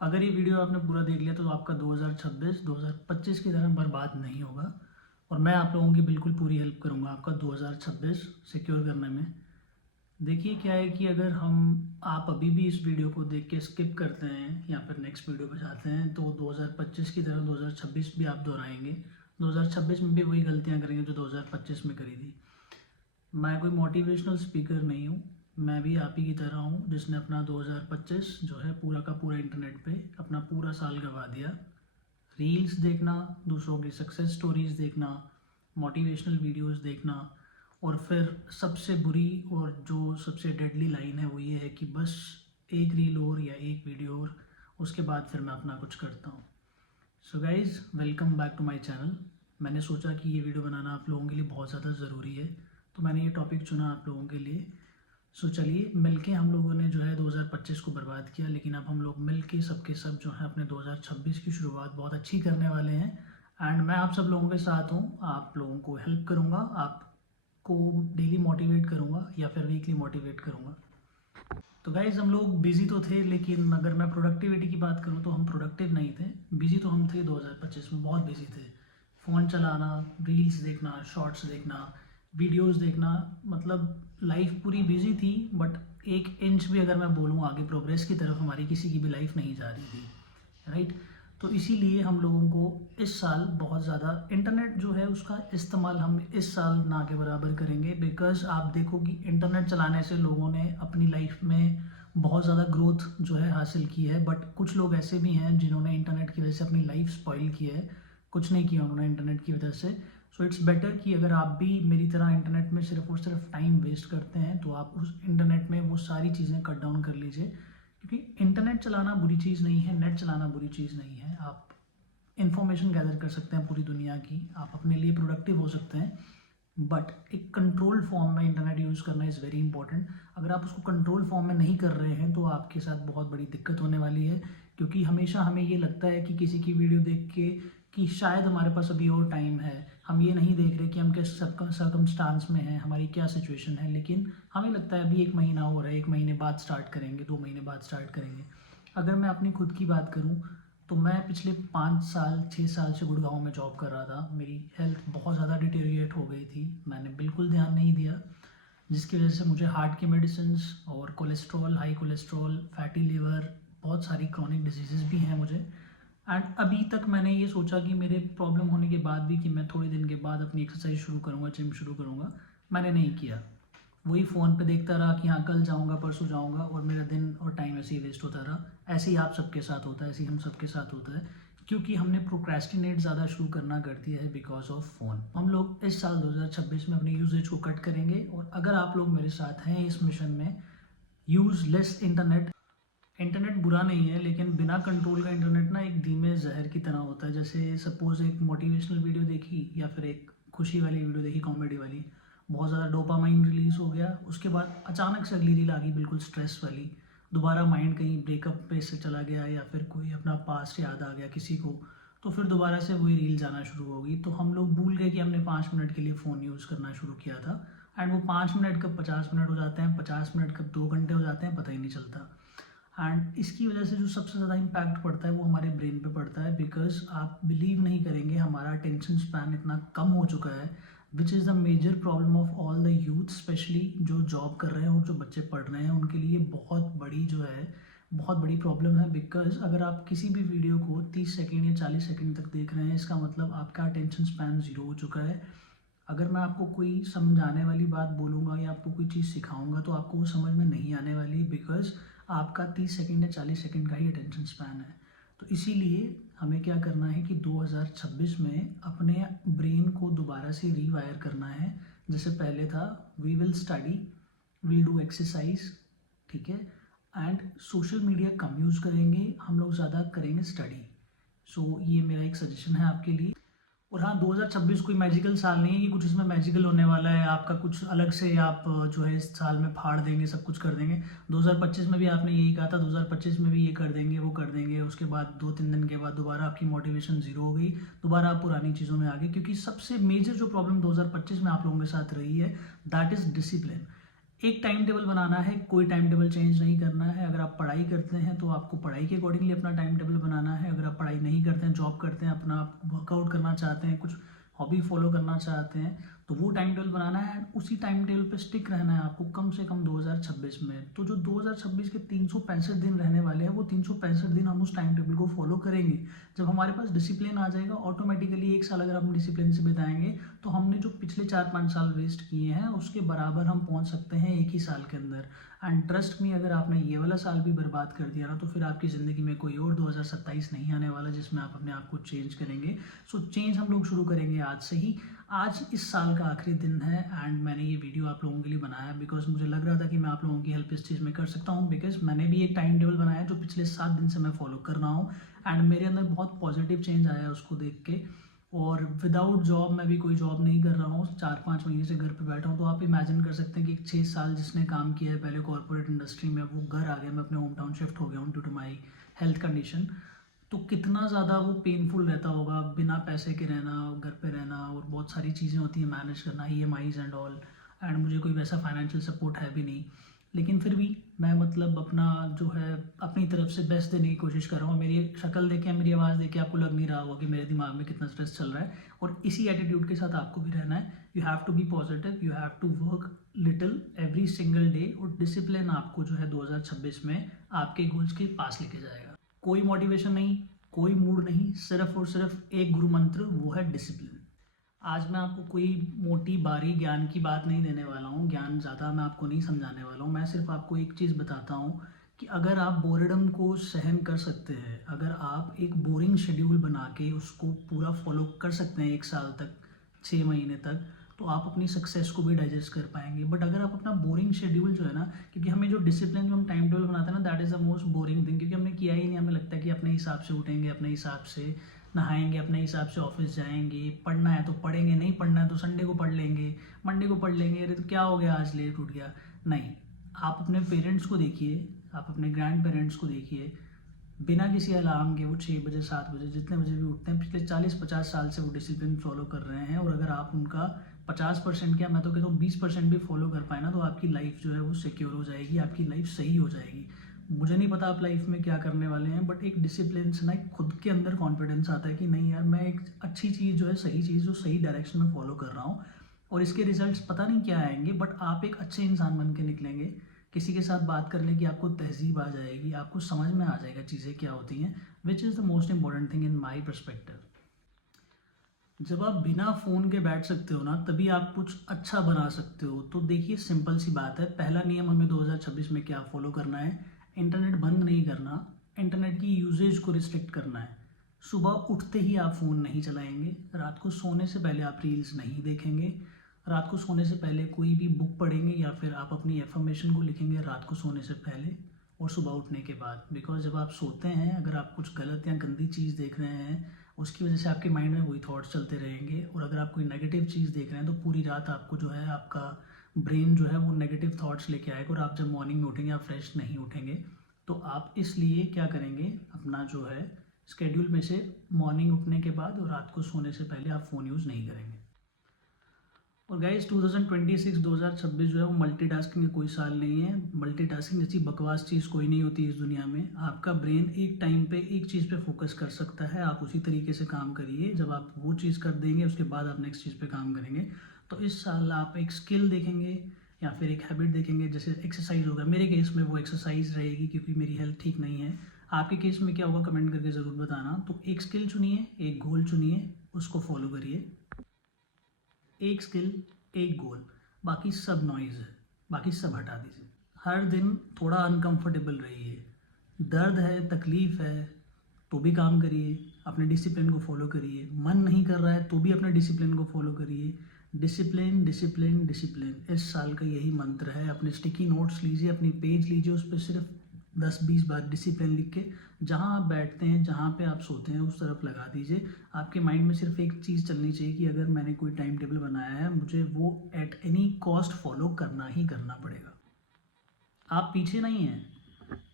अगर ये वीडियो आपने पूरा देख लिया तो आपका 2026 2025 की तरह बर्बाद नहीं होगा। और मैं आप लोगों की बिल्कुल पूरी हेल्प करूँगा आपका 2026 सिक्योर करने में। देखिए क्या है कि अगर आप अभी भी इस वीडियो को देख के स्किप करते हैं या फिर नेक्स्ट वीडियो पर जाते हैं तो 2025 की तरह 2026 भी आप दोहराएंगे। 2026 में भी वही गलतियाँ करेंगे जो 2025 में करी थी। मैं कोई मोटिवेशनल स्पीकर नहीं हूँ, मैं भी आप ही की तरह हूँ जिसने अपना 2025 जो है पूरा का पूरा इंटरनेट पे अपना पूरा साल गवा दिया। रील्स देखना, दूसरों की सक्सेस स्टोरीज़ देखना, मोटिवेशनल वीडियोस देखना, और फिर सबसे बुरी और जो सबसे डेडली लाइन है वो ये है कि बस एक रील और या एक वीडियो और, उसके बाद फिर मैं अपना कुछ करता हूँ। So guys, welcome back to my channel. मैंने सोचा कि ये वीडियो बनाना आप लोगों के लिए बहुत ज़्यादा ज़रूरी है, तो मैंने ये टॉपिक चुना आप लोगों के लिए। सो चलिए मिलके हम लोगों ने जो है 2025 को बर्बाद किया, लेकिन अब हम लोग मिलके सबके सब जो है अपने 2026 की शुरुआत बहुत अच्छी करने वाले हैं। एंड मैं आप सब लोगों के साथ हूँ, आप लोगों को हेल्प करूँगा, आपको डेली मोटिवेट करूँगा या फिर वीकली मोटिवेट करूँगा। तो गाइज हम लोग बिजी तो थे, लेकिन अगर मैं प्रोडक्टिविटी की बात करूँ तो हम प्रोडक्टिव नहीं थे। बिजी तो हम थे 2025 में, बहुत बिजी थे। फ़ोन चलाना, रील्स देखना, शॉर्ट्स देखना, वीडियोस देखना, मतलब लाइफ पूरी बिजी थी। बट एक इंच भी अगर मैं बोलूँ आगे प्रोग्रेस की तरफ हमारी किसी की भी लाइफ नहीं जा रही थी, राइट। तो इसीलिए हम लोगों को इस साल बहुत ज़्यादा इंटरनेट जो है उसका इस्तेमाल हम इस साल ना के बराबर करेंगे। बिकॉज़ आप देखो कि इंटरनेट चलाने से लोगों ने अपनी लाइफ में बहुत ज़्यादा ग्रोथ जो है हासिल की है। बट कुछ लोग ऐसे भी हैं जिन्होंने इंटरनेट की वजह से अपनी लाइफ स्पॉइल की है, कुछ नहीं किया उन्होंने इंटरनेट की वजह से। सो इट्स बेटर कि अगर आप भी मेरी तरह इंटरनेट में सिर्फ और सिर्फ टाइम वेस्ट करते हैं तो आप उस इंटरनेट में वो सारी चीज़ें कट डाउन कर लीजिए। क्योंकि इंटरनेट चलाना बुरी चीज़ नहीं है, नेट चलाना बुरी चीज़ नहीं है। आप इन्फॉर्मेशन गैदर कर सकते हैं पूरी दुनिया की, आप अपने लिए प्रोडक्टिव हो सकते हैं। बट एक कंट्रोल्ड फॉर्म में इंटरनेट यूज़ करना इज़ वेरी इंपॉर्टेंट। अगर आप उसको कंट्रोल फॉर्म में नहीं कर रहे हैं तो आपके साथ बहुत बड़ी दिक्कत होने वाली है। क्योंकि हमेशा हमें ये लगता है कि किसी की वीडियो देख के कि शायद हमारे पास अभी और टाइम है, हम ये नहीं देख रहे कि हम किस सर्कमस्टांस में हैं, हमारी क्या सिचुएशन है। लेकिन हमें लगता है अभी 1 महीना और है, 1 महीने बाद स्टार्ट करेंगे, 2 महीने बाद स्टार्ट करेंगे। अगर मैं अपनी खुद की बात करूँ तो मैं पिछले 5 साल 6 साल से गुड़गांव में जॉब कर रहा था। मेरी हेल्थ बहुत ज़्यादा डिटेरिएट हो गई थी, मैंने बिल्कुल ध्यान नहीं दिया, जिसकी वजह से मुझे हार्ट की मेडिसिन्स और cholesterol, high cholesterol, fatty liver, बहुत सारी क्रॉनिक डिजीज़ भी हैं मुझे। एंड अभी तक मैंने ये सोचा कि मेरे प्रॉब्लम होने के बाद भी कि मैं थोड़े दिन के बाद अपनी एक्सरसाइज शुरू करूँगा, जिम शुरू करूँगा, मैंने नहीं किया। वही फ़ोन पे देखता रहा कि हाँ कल जाऊँगा, परसों जाऊँगा, और मेरा दिन और टाइम ऐसे ही वेस्ट होता रहा। ऐसे ही आप सबके साथ होता है, ऐसे ही हम सबके साथ होता है, क्योंकि हमने प्रोक्रेस्टिनेट ज़्यादा शुरू करना कर दिया है बिकॉज ऑफ फ़ोन। हम लोग इस साल 2026 में अपने यूजेज को कट करेंगे, और अगर आप लोग मेरे साथ हैं इस मिशन में, यूज़ लेस इंटरनेट। इंटरनेट बुरा नहीं है, लेकिन बिना कंट्रोल का इंटरनेट ना एक धीमे जहर की तरह होता है। जैसे सपोज एक मोटिवेशनल वीडियो देखी या फिर एक खुशी वाली वीडियो देखी, कॉमेडी वाली, बहुत ज़्यादा डोपामाइन रिलीज हो गया, उसके बाद अचानक से अगली रील आ गई बिल्कुल स्ट्रेस वाली, दोबारा माइंड कहीं ब्रेकअप पे से चला गया या फिर कोई अपना पास्ट याद आ गया किसी को, तो फिर दोबारा से वही रील जाना शुरू होगी। तो हम लोग भूल गए कि हमने 5 मिनट के लिए फ़ोन यूज़ करना शुरू किया था। एंड वो 5 मिनट कब 50 मिनट हो जाते हैं, 50 मिनट कब 2 घंटे हो जाते हैं, पता ही नहीं चलता। एंड इसकी वजह से जो सबसे ज़्यादा इम्पैक्ट पड़ता है वो हमारे ब्रेन पे पड़ता है। बिकॉज आप बिलीव नहीं करेंगे, हमारा अटेंशन स्पैन इतना कम हो चुका है, which is the major problem of all the youth, specially जो जॉब कर रहे हैं और जो बच्चे पढ़ रहे हैं, उनके लिए बहुत बड़ी जो है, बहुत बड़ी प्रॉब्लम है। बिकॉज अगर आप किसी भी वीडियो को 30 सेकेंड या 40 सेकेंड तक देख रहे हैं, इसका मतलब आपका अटेंशन स्पैन ज़ीरो हो चुका है। अगर मैं आपको कोई समझाने वाली बात बोलूँगा या आपको कोई चीज़ सिखाऊंगा तो आपको वो समझ में नहीं आने वाली, बिकॉज आपका 30 सेकंड या 40 सेकंड का ही अटेंशन स्पैन है। तो इसीलिए हमें क्या करना है कि 2026 में अपने ब्रेन को दोबारा से रीवायर करना है। जैसे पहले था, we will study, will do exercise, ठीक है, एंड सोशल मीडिया कम यूज़ करेंगे, हम लोग ज़्यादा करेंगे स्टडी। सो ये मेरा एक सजेशन है आपके लिए। और हाँ, 2026 कोई मैजिकल साल नहीं है कि कुछ इसमें मैजिकल होने वाला है, आपका कुछ अलग से आप जो है इस साल में फाड़ देंगे, सब कुछ कर देंगे। 2025 में भी आपने यही कहा था 2025 में भी ये कर देंगे, वो कर देंगे, उसके बाद 2-3 दिन के बाद दोबारा आपकी मोटिवेशन ज़ीरो हो गई, दोबारा आप पुरानी चीज़ों में आ गए। क्योंकि सबसे मेजर जो प्रॉब्लम 2025 में आप लोगों के साथ रही है, दैट इज़ डिसिप्लिन। एक टाइम टेबल बनाना है, कोई टाइम टेबल चेंज नहीं करना है। अगर आप पढ़ाई करते हैं तो आपको पढ़ाई के अकॉर्डिंगली अपना टाइम टेबल बनाना है। अगर आप पढ़ाई नहीं करते हैं, जॉब करते हैं, अपना वर्कआउट करना चाहते हैं, कुछ हॉबी फॉलो करना चाहते हैं, तो वो टाइम टेबल बनाना है एंड उसी टाइम टेबल पे स्टिक रहना है आपको कम से कम 2026 में। तो जो 2026 के 365 दिन रहने वाले हैं, वो 365 दिन हम उस टाइम टेबल को फॉलो करेंगे। जब हमारे पास डिसिप्लिन आ जाएगा, ऑटोमेटिकली 1 साल अगर हम डिसिप्लिन से बिताएंगे तो हमने जो पिछले 4-5 साल वेस्ट किए हैं उसके बराबर हम पहुंच सकते हैं 1 ही साल के अंदर। एंड ट्रस्ट मी, अगर आपने ये वाला साल भी बर्बाद कर दिया ना, तो फिर आपकी ज़िंदगी में कोई और 2027 नहीं आने वाला जिसमें आप अपने आप को चेंज करेंगे। सो चेंज हम लोग शुरू करेंगे आज से ही। आज इस साल का आखिरी दिन है एंड मैंने ये वीडियो आप लोगों के लिए बनाया बिकॉज मुझे लग रहा था कि मैं आप लोगों की हेल्प इस चीज़ में कर सकता हूँ, बिकॉज मैंने भी एक टाइम टेबल बनाया जो पिछले 7 दिन से मैं फॉलो कर रहा हूँ एंड मेरे अंदर बहुत पॉजिटिव चेंज आया है उसको देख के। और विदाउट जॉब, मैं भी कोई जॉब नहीं कर रहा हूँ, 4-5 महीने से घर पे बैठा हूँ। तो आप इमेजिन कर सकते हैं कि 6 साल जिसने काम किया है पहले कॉर्पोरेट इंडस्ट्री में, वो घर आ गया, मैं अपने होम टाउन शिफ्ट हो गया हूँ due to my health condition. तो कितना ज़्यादा वो पेनफुल रहता होगा बिना पैसे के रहना, घर पे रहना, और बहुत सारी चीज़ें होती हैं मैनेज करना, EMIs एंड ऑल। एंड मुझे कोई वैसा फाइनेंशियल सपोर्ट है भी नहीं, लेकिन फिर भी मैं मतलब अपना जो है अपनी तरफ से बेस्ट देने की कोशिश कर रहा हूँ। मेरी शक्ल देख के, मेरी आवाज़ देख के आपको लग नहीं रहा होगा कि मेरे दिमाग में कितना स्ट्रेस चल रहा है। और इसी एटीट्यूड के साथ आपको भी रहना है। You have to be positive, you have to work little every single day, और डिसिप्लिन आपको जो है 2026 में आपके गोल्स के पास लेके जाएगा। कोई मोटिवेशन नहीं, कोई मूड नहीं, सिर्फ और सिर्फ एक गुरु मंत्र, वो है डिसिप्लिन। आज मैं आपको कोई मोटी बारी ज्ञान की बात नहीं देने वाला हूँ, ज्ञान ज़्यादा मैं आपको नहीं समझाने वाला हूँ। मैं सिर्फ आपको एक चीज़ बताता हूँ कि अगर आप बोरेडम को सहन कर सकते हैं, अगर आप एक बोरिंग शेड्यूल बना के उसको पूरा फॉलो कर सकते हैं 1 साल तक, 6 महीने तक, तो आप अपनी सक्सेस को भी डाइजेस्ट कर पाएंगे। बट अगर आप अपना बोरिंग शेड्यूल जो है ना, क्योंकि हमें जो डिसिप्लिन जो हम टाइम टेबल बनाते हैं ना, that is the most boring thing, क्योंकि हमने किया ही नहीं। हमें लगता है कि अपने हिसाब से उठेंगे, अपने हिसाब से नहाएंगे, अपने हिसाब से ऑफिस जाएंगे, पढ़ना है तो पढ़ेंगे, नहीं पढ़ना है तो संडे को पढ़ लेंगे, मंडे को पढ़ लेंगे, अरे तो क्या हो गया आज लेट उठ गया। नहीं, आप अपने पेरेंट्स को देखिए, आप अपने ग्रैंड पेरेंट्स को देखिए, बिना किसी अलार्म के वो 6 बजे 7 बजे जितने बजे भी उठते हैं, पिछले 40-50 साल से वो डिसिप्लिन फॉलो कर रहे हैं। और अगर आप उनका 50% क्या, मैं तो कहता हूँ 20% भी फॉलो कर पाए ना, तो आपकी लाइफ जो है वो सिक्योर हो जाएगी, आपकी लाइफ सही हो जाएगी। मुझे नहीं पता आप लाइफ में क्या करने वाले हैं, बट एक डिसिप्लिन से ना एक खुद के अंदर कॉन्फिडेंस आता है कि नहीं यार, मैं एक अच्छी चीज़ जो है, सही चीज़ जो सही डायरेक्शन में फॉलो कर रहा हूँ, और इसके रिजल्ट्स पता नहीं क्या आएंगे, बट आप एक अच्छे इंसान बन के निकलेंगे। किसी के साथ बात करने की आपको तहजीब आ जाएगी, आपको समझ में आ जाएगा चीज़ें क्या होती हैं, विच is the most important thing in my perspective. जब आप बिना फ़ोन के बैठ सकते हो ना, तभी आप कुछ अच्छा बना सकते हो। तो देखिए, सिंपल सी बात है, पहला नियम हमें 2026 में क्या फॉलो करना है, इंटरनेट बंद नहीं करना, इंटरनेट की यूजेज को रिस्ट्रिक्ट करना है। सुबह उठते ही आप फ़ोन नहीं चलाएंगे, रात को सोने से पहले आप रील्स नहीं देखेंगे, रात को सोने से पहले कोई भी बुक पढ़ेंगे या फिर आप अपनी एफर्मेशन को लिखेंगे रात को सोने से पहले और सुबह उठने के बाद। बिकॉज जब आप सोते हैं, अगर आप कुछ गलत या गंदी चीज़ देख रहे हैं, उसकी वजह से आपके माइंड में वही थॉट्स चलते रहेंगे। और अगर आप कोई नेगेटिव चीज़ देख रहे हैं, तो पूरी रात आपको जो है, आपका ब्रेन जो है वो नेगेटिव थॉट्स लेके आएगा, और आप जब मॉर्निंग में उठेंगे आप फ्रेश नहीं उठेंगे। तो आप इसलिए क्या करेंगे, अपना जो है स्केड्यूल में से मॉर्निंग उठने के बाद और रात को सोने से पहले आप फ़ोन यूज़ नहीं करेंगे। और गाइस, 2026 जो है वो मल्टीटास्किंग का कोई साल नहीं है। मल्टीटास्किंग जैसी बकवास चीज़ कोई नहीं होती इस दुनिया में। आपका ब्रेन एक टाइम पे एक चीज़ पे फोकस कर सकता है, आप उसी तरीके से काम करिए। जब आप वो चीज़ कर देंगे, उसके बाद आप नेक्स्ट चीज़ पे काम करेंगे। तो इस साल आप एक स्किल देखेंगे या फिर एक हैबिट देखेंगे, जैसे एक्सरसाइज होगा। मेरे केस में वो एक्सरसाइज रहेगी, क्योंकि मेरी हेल्थ ठीक नहीं है। आपके केस में क्या होगा, कमेंट करके ज़रूर बताना। तो एक स्किल चुनिए, एक गोल चुनिए, उसको फॉलो करिए। एक स्किल, एक गोल, बाकी सब नॉइज़ है, बाकी सब हटा दीजिए। हर दिन थोड़ा अनकंफर्टेबल रहिए, दर्द है, तकलीफ़ है, तो भी काम करिए, अपने डिसिप्लिन को फॉलो करिए। मन नहीं कर रहा है तो भी अपने डिसिप्लिन को फॉलो करिए। डिसिप्लिन, डिसिप्लिन, डिसिप्लिन, इस साल का यही मंत्र है। अपने स्टिकी नोट्स लीजिए, अपनी पेज लीजिए, उस पर सिर्फ 10-20 बार डिसिप्लिन लिख के जहाँ आप बैठते हैं, जहाँ पे आप सोते हैं, उस तरफ लगा दीजिए। आपके माइंड में सिर्फ एक चीज़ चलनी चाहिए कि अगर मैंने कोई टाइम टेबल बनाया है, मुझे वो एट एनी कॉस्ट फॉलो करना ही करना पड़ेगा। आप पीछे नहीं हैं,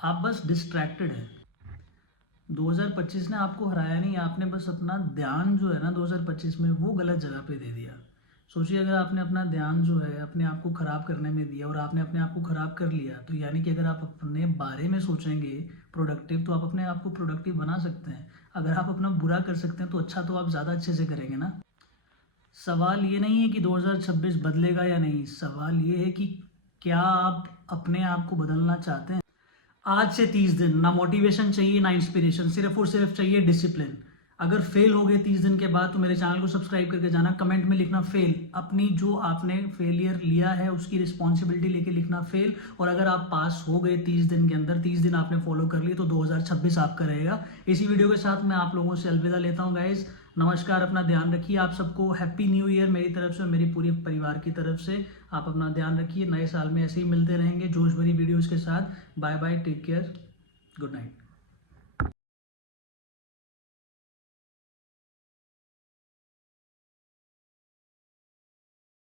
आप बस डिस्ट्रैक्टेड हैं। 2025 ने आपको हराया नहीं, आपने बस अपना ध्यान जो है ना 2025 में वो गलत जगह पे दे दिया। सोचिए अगर आपने अपना ध्यान जो है अपने आप को ख़राब करने में दिया और आपने अपने आप को ख़राब कर लिया, तो यानी कि अगर आप अपने बारे में सोचेंगे प्रोडक्टिव, तो आप अपने आप को प्रोडक्टिव बना सकते हैं। अगर आप अपना बुरा कर सकते हैं तो अच्छा तो आप ज़्यादा अच्छे से करेंगे ना। सवाल ये नहीं है कि 2026 बदलेगा या नहीं, सवाल ये है कि क्या आप अपने आप को बदलना चाहते हैं। आज से 30 दिन ना मोटिवेशन चाहिए ना इंस्पिरेशन, सिर्फ और सिर्फ चाहिए डिसिप्लिन। अगर फेल हो गए 30 दिन के बाद तो मेरे चैनल को सब्सक्राइब करके जाना, कमेंट में लिखना फेल, अपनी जो आपने फेलियर लिया है उसकी रिस्पॉन्सिबिलिटी लेके लिखना फेल। और अगर आप पास हो गए 30 दिन के अंदर, 30 दिन आपने फॉलो कर लिए, तो 2026 आपका रहेगा। इसी वीडियो के साथ मैं आप लोगों से अलविदा लेता हूँ गाइज। नमस्कार, अपना ध्यान रखिए। आप सबको हैप्पी न्यू ईयर मेरी तरफ से और मेरी पूरे परिवार की तरफ से। आप अपना ध्यान रखिए, नए साल में ऐसे ही मिलते रहेंगे जोश भरी वीडियोज़ के साथ। Bye bye, take care, good night.